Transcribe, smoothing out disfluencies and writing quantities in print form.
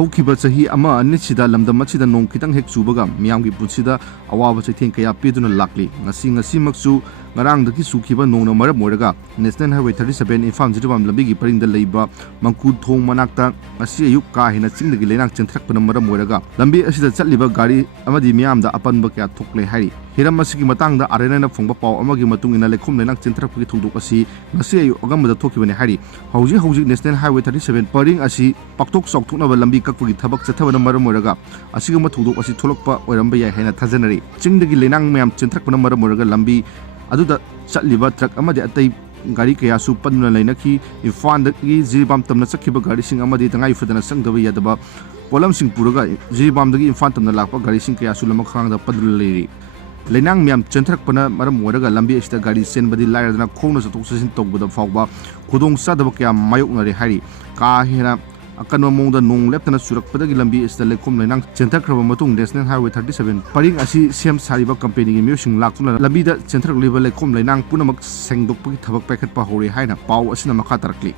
ꯍꯧꯈꯤꯕ ꯆꯍꯤ ꯑꯃ ꯑꯅꯤꯁꯤꯗ ꯂꯝꯗꯝ ꯑꯁꯤꯗ ꯅꯣꯡ ꯈꯤꯇꯪ ꯍꯦꯛ ꯆꯨꯕꯒ ꯃꯤꯌꯥꯝꯒꯤ ꯄꯨꯟꯁꯤꯗ ꯑꯋꯥꯕ ꯆꯩꯊꯦꯡ ꯀꯌꯥ ꯄꯤꯗꯨꯅ ꯂꯥꯛꯂꯤ ꯉꯁꯤꯃꯛꯁꯨ ꯉꯔꯥꯡꯗꯒꯤ ꯆꯨꯈꯤꯕ ꯅꯣꯡꯅ ꯃꯔꯝ ꯑꯣꯏꯔꯒ ꯅꯦꯁꯅꯦꯜ ꯍꯥꯏꯋꯦ 37 ꯏꯝꯐꯥꯜ ꯖꯤꯔꯤꯕꯥꯝ ꯂꯝꯕꯤꯒꯤ ꯄꯔꯤꯡꯗ ꯂꯩꯕ ꯃꯪꯀꯨ ꯊꯣꯡ ꯃꯅꯥꯛꯇ ꯉꯁꯤ ꯑꯌꯨꯛ ꯀꯥ ꯍꯦꯟꯅ ꯆꯤꯡꯗꯒꯤ ꯂꯩꯅꯥꯡ ꯆꯦꯟꯊꯔꯛꯄꯅ ꯃꯔꯝ ꯑꯣꯏꯔꯒ ꯂꯝꯕꯤ ꯑꯁꯤꯗ ꯆꯠꯂꯤꯕ ꯒꯥꯔꯤ ꯑꯃꯗꯤ ꯃꯤꯌꯥꯝꯗ ꯑꯄꯟꯕ ꯀꯌꯥ ꯊꯣꯛꯂꯦ ꯍꯥꯏꯔꯤ ꯍꯤꯔꯝ ꯑꯁꯤꯒꯤ ꯃꯇꯥꯡꯗ ꯑꯥꯔꯑꯦꯟꯑꯥꯏꯅ ꯐꯪꯕ ꯄꯥꯎ ꯑꯃꯒꯤ ꯃꯇꯨꯡ ꯏꯟꯅ ꯂꯩꯈꯣꯝ-ꯂꯩꯅꯥꯡ ꯆꯦꯟꯊꯔꯛꯄꯒꯤ ꯊꯧꯗꯣꯛ ꯑꯁꯤ ꯉꯁꯤ ꯑꯌꯨꯛ ꯑꯉꯟꯕꯗ ꯊꯣꯛꯈꯤꯕꯅꯤ ꯍꯥꯏꯔꯤ ꯍꯧꯖꯤꯛ ꯅꯦꯁꯅꯦꯜ ꯍꯥꯏꯋꯦ 37 ꯄꯔꯤꯡ ꯑꯁꯤ ꯄꯥꯛꯊꯣꯛ ꯆꯥꯎꯊꯣꯛꯅꯕ ꯂꯝꯕꯤ ꯀꯛꯄꯒꯤ ꯊꯕꯛ ꯆꯠꯊꯕꯅ ꯃꯔꯝ ꯑꯣꯏꯔꯒ ꯑꯁꯤꯒꯨꯝꯕ ꯊꯧꯗꯣꯛ ꯑꯁꯤ ꯊꯣꯛꯂꯛꯄ ꯑꯣꯏꯔꯝꯕ ꯌꯥꯏ ꯍꯥꯏꯅ ꯊꯥꯖꯅꯔꯤ ꯆꯤꯡꯗꯒꯤ ꯂꯩꯅꯥꯡ ꯃꯌꯥꯝ ꯆꯦꯟꯊꯔꯛꯄꯅ ꯃꯔꯝ ꯑꯣꯏꯔꯒ ꯂꯝꯕꯤ ꯑꯗꯨꯗ ꯆꯠꯂꯤꯕ ꯇ꯭ꯔꯛ ꯑꯃꯗꯤ ꯑꯇꯩ ꯒꯥꯔꯤ ꯀꯌꯥꯁꯨ ꯄꯟꯗꯨꯅ ꯂꯩꯅꯈꯤ ꯏꯝꯐꯥꯜꯗꯒꯤ ꯖꯤꯔꯤꯕꯥꯝ ꯇꯝꯅ ꯆꯠꯈꯤꯕ ꯒꯥꯔꯤꯁꯤꯡ ꯑꯃꯗꯤ ꯇꯉꯥꯏ ꯐꯗꯅ ꯆꯪꯗꯕ ꯌꯥꯗꯕ ꯄꯣꯠꯂꯝꯁꯤꯡ ꯄꯨꯔꯒ ꯖꯤꯔꯤꯕꯥꯝꯗꯒꯤ ꯏꯝꯐꯥꯜ ꯇꯝꯅ ꯂꯥꯛꯄ ꯒꯥꯔꯤꯁꯤꯡ ꯀꯌꯥꯁꯨ ꯂꯝꯈꯥꯡꯗ ꯄꯟꯗꯨꯅ ꯂꯩꯔꯤ ꯂꯩꯅꯥꯡ ꯃꯌꯥꯝ ꯆꯦꯟꯊꯔꯛꯄꯅ ꯃꯔꯝ ꯑꯣꯏꯔꯒ ꯂꯝꯕꯤ ꯑꯁꯤꯗ ꯒꯥꯔꯤ ꯆꯦꯟꯕꯗꯤ ꯂꯥꯏꯔꯗꯅ ꯈꯣꯡꯅ ꯆꯠꯊꯣꯛ ꯆꯠꯁꯤꯟ ꯇꯧꯕꯗ ꯐꯥꯎꯕ ꯈꯨꯗꯣꯡꯆꯥꯗꯕ ꯀꯌꯥ ꯃꯥꯌꯣꯛꯅꯔꯦ ꯍꯥꯏꯔꯤ ꯀꯥ ꯍꯦꯟꯅ ꯑꯀꯟꯕ ꯃꯑꯣꯡꯗ ꯅꯣꯡ ꯂꯦꯞꯇꯅ ꯆꯨꯔꯛꯄꯗꯒꯤ ꯂꯝꯕꯤ ꯑꯁꯤꯗ ꯂꯩꯈꯣꯝ-ꯂꯩꯅꯥꯡ ꯆꯦꯟꯊꯈ꯭ꯔꯕ ꯃꯇꯨꯡ ꯅꯦꯁꯅꯦꯜ ꯍꯥꯏꯋꯦ 37 ꯄꯔꯤꯡ ꯑꯁꯤ ꯁꯦꯝ ꯁꯥꯔꯤꯕ ꯀꯝꯄꯦꯅꯤꯒꯤ ꯃꯤꯑꯣꯏꯁꯤꯡ ꯂꯥꯛꯇꯨꯅ ꯂꯝꯕꯤꯗ ꯆꯦꯟꯊꯔꯛꯂꯤꯕ ꯂꯩꯈꯣꯝ-ꯂꯩꯅꯥꯡ ꯄꯨꯝꯅꯃꯛ ꯁꯦꯡꯗꯣꯛꯄꯒꯤ ꯊꯕꯛ ꯄꯥꯏꯈꯠꯄ ꯍꯧꯔꯦ ꯍꯥꯏꯅ ꯄꯥꯎ ꯑꯁꯤꯅ ꯃꯈꯥ ꯇꯥꯔꯛꯂꯤ